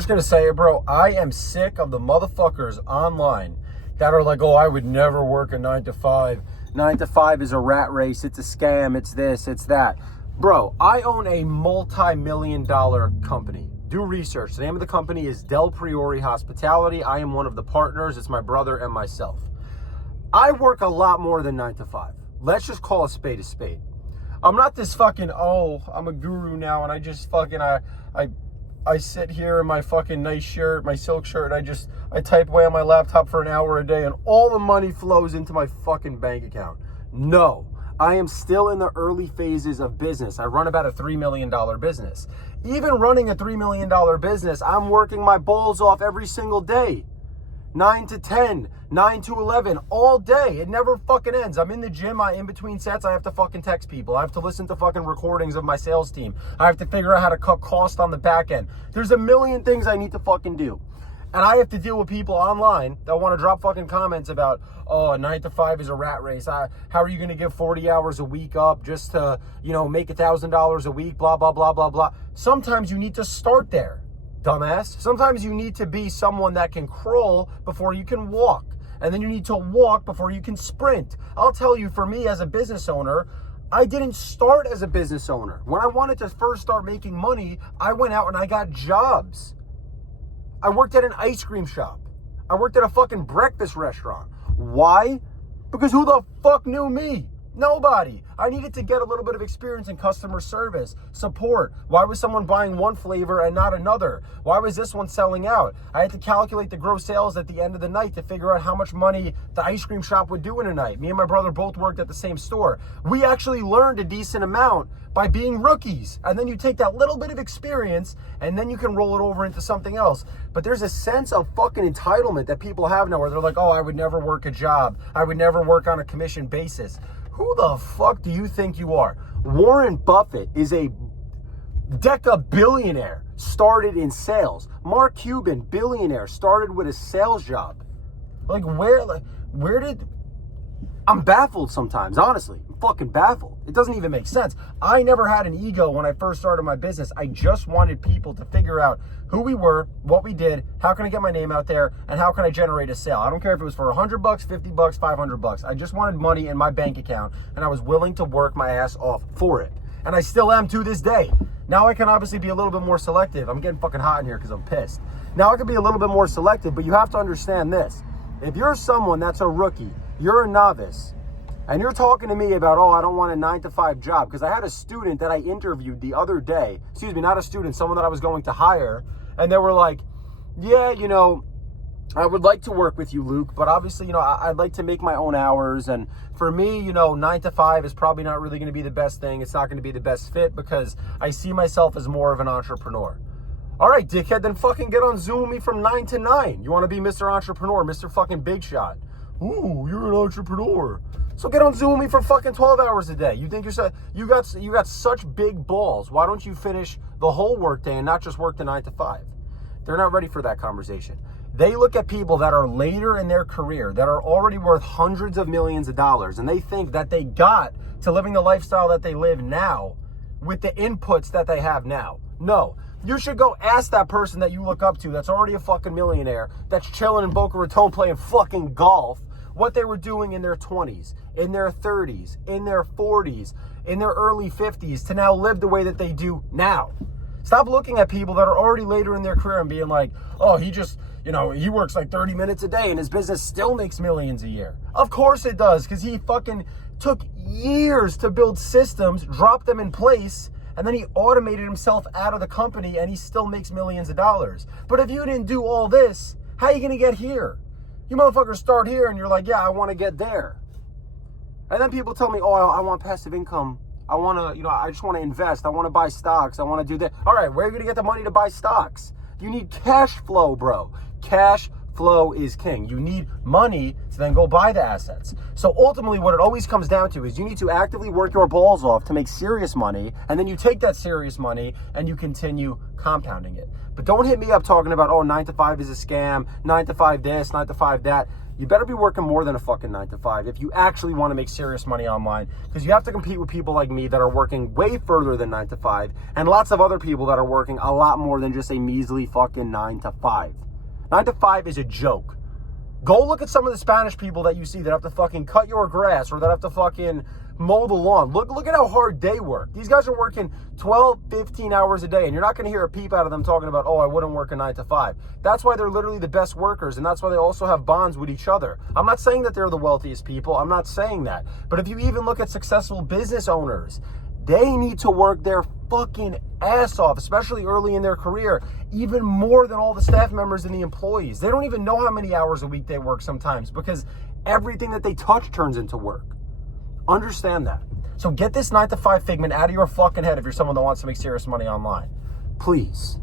Just gonna say it, bro. I am sick of the motherfuckers online that are like, oh, I would never work a 9 to 5. 9 to 5 is a rat race. It's a scam. It's this, it's that. Bro, I own a multi-million-dollar company. Do research. The name of the company is Del Priori Hospitality. I am one of the partners. It's my brother and myself. I work a lot more than 9 to 5. Let's just call a spade a spade. I'm not this fucking, oh, I'm a guru now and I just fucking, I sit here in my fucking nice shirt, my silk shirt, and I type away on my laptop for an hour a day and all the money flows into my fucking bank account. No, I am still in the early phases of business. I run about a $3 million business. Even running a $3 million business, I'm working my balls off every single day. 9 to 10, 9 to 11, all day. It never fucking ends. I'm in the gym. In between sets, I have to fucking text people. I have to listen to fucking recordings of my sales team. I have to figure out how to cut cost on the back end. There's a million things I need to fucking do. And I have to deal with people online that want to drop fucking comments about, oh, a 9 to 5 is a rat race. How are you going to give 40 hours a week up just to, make $1,000 a week, blah, blah, blah, blah, blah. Sometimes you need to start there, dumbass. Sometimes you need to be someone that can crawl before you can walk. And then you need to walk before you can sprint. I'll tell you, for me as a business owner, I didn't start as a business owner. When I wanted to first start making money, I went out and I got jobs. I worked at an ice cream shop. I worked at a fucking breakfast restaurant. Why? Because who the fuck knew me? Nobody. I needed to get a little bit of experience in customer service, support. Why was someone buying one flavor and not another? Why was this one selling out? I had to calculate the gross sales at the end of the night to figure out how much money the ice cream shop would do in a night. Me and my brother both worked at the same store. We actually learned a decent amount by being rookies. And then you take that little bit of experience and then you can roll it over into something else. But there's a sense of fucking entitlement that people have now where they're like, oh, I would never work a job. I would never work on a commission basis. Who the fuck do you think you are? Warren Buffett is a deca-billionaire, started in sales. Mark Cuban, billionaire, started with a sales job. Where did... I'm baffled sometimes, honestly. I'm fucking baffled. It doesn't even make sense. I never had an ego when I first started my business. I just wanted people to figure out who we were, what we did, how can I get my name out there, and how can I generate a sale. I don't care if it was for $100, $50, $500. I just wanted money in my bank account, and I was willing to work my ass off for it. And I still am to this day. Now I can obviously be a little bit more selective. I'm getting fucking hot in here because I'm pissed. Now I can be a little bit more selective, but you have to understand this. If you're someone that's a rookie, you're a novice, and you're talking to me about, oh, I don't want a 9 to 5 job, because I had a student that I interviewed the other day, not a student, someone that I was going to hire, and they were like, yeah, I would like to work with you, Luke, but obviously, I'd like to make my own hours, and for me, 9 to 5 is probably not really going to be the best thing. It's not going to be the best fit, because I see myself as more of an entrepreneur. All right, dickhead, then fucking get on Zoom with me from 9 to 9. You want to be Mr. Entrepreneur, Mr. fucking Big Shot. Ooh, you're an entrepreneur. So get on Zoom with me for fucking 12 hours a day. You think you got such big balls. Why don't you finish the whole workday and not just work the 9 to 5? They're not ready for that conversation. They look at people that are later in their career, that are already worth hundreds of millions of dollars, and they think that they got to living the lifestyle that they live now with the inputs that they have now. No. You should go ask that person that you look up to that's already a fucking millionaire, that's chilling in Boca Raton playing fucking golf, what they were doing in their 20s, in their 30s, in their 40s, in their early 50s to now live the way that they do now. Stop looking at people that are already later in their career and being like, oh, he works like 30 minutes a day and his business still makes millions a year. Of course it does, because he fucking took years to build systems, dropped them in place, and then he automated himself out of the company and he still makes millions of dollars. But if you didn't do all this, how are you going to get here? You motherfuckers start here and you're like, yeah, I want to get there. And then people tell me, oh, I want passive income. I want to, I just want to invest. I want to buy stocks. I want to do that. All right, where are you going to get the money to buy stocks? You need cash flow, bro. Cash flow is king. You need money to then go buy the assets. So ultimately what it always comes down to is you need to actively work your balls off to make serious money, and then you take that serious money and you continue compounding it. But don't hit me up talking about, oh, 9 to 5 is a scam, 9 to 5 this, 9 to 5 that. You better be working more than a fucking 9 to 5 if you actually want to make serious money online, because you have to compete with people like me that are working way further than 9 to 5 and lots of other people that are working a lot more than just a measly fucking 9 to 5. 9 to 5 is a joke. Go look at some of the Spanish people that you see that have to fucking cut your grass or that have to fucking mow the lawn. Look at how hard they work. These guys are working 12, 15 hours a day, and you're not going to hear a peep out of them talking about, oh, I wouldn't work a 9 to 5. That's why they're literally the best workers, and that's why they also have bonds with each other. I'm not saying that they're the wealthiest people. I'm not saying that. But if you even look at successful business owners, they need to work their fucking ass off, especially early in their career, even more than all the staff members and the employees. They don't even know how many hours a week they work sometimes, because everything that they touch turns into work. Understand that. So get this 9 to 5 figment out of your fucking head if you're someone that wants to make serious money online. Please.